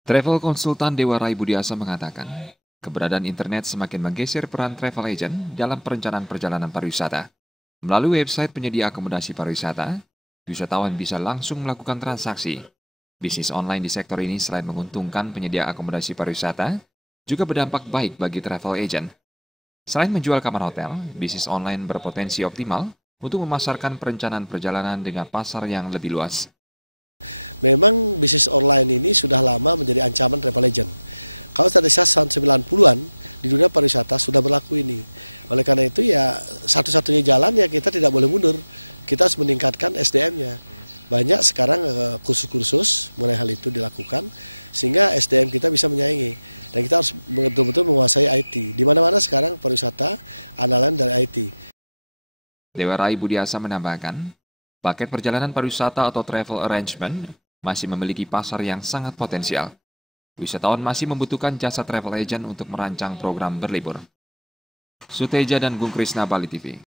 Travel konsultan Dewa Rai Budiasa mengatakan, keberadaan internet semakin menggeser peran travel agent dalam perencanaan perjalanan pariwisata. Melalui website penyedia akomodasi pariwisata, wisatawan bisa langsung melakukan transaksi. Bisnis online di sektor ini selain menguntungkan penyedia akomodasi pariwisata, juga berdampak baik bagi travel agent. Selain menjual kamar hotel, bisnis online berpotensi optimal untuk memasarkan perencanaan perjalanan dengan pasar yang lebih luas. Memang bisnis online ini sudah lama menjadi ancaman travel agent. Kalau dari tahun 90-an di dunia pariwisata sudah berlaku ini. Oleh karena itu ya satu-satunya jalan ya kita tidak boleh mundur. Kita harus meningkatkan SDM-nya. Banyak sekarang kursus-kursus mengenai hal itu dilakukan sehingga SDM kita bisa menyaingi. Dan kita harus betul-betul menguasai IT. Di mana-mana sekarang pariwisata andalan dari IT. Dewa Rai Budiasa menambahkan, paket perjalanan pariwisata atau travel arrangement masih memiliki pasar yang sangat potensial. Wisatawan masih membutuhkan jasa travel agent untuk merancang program berlibur. Suteja dan Gung Krisna, Bali TV.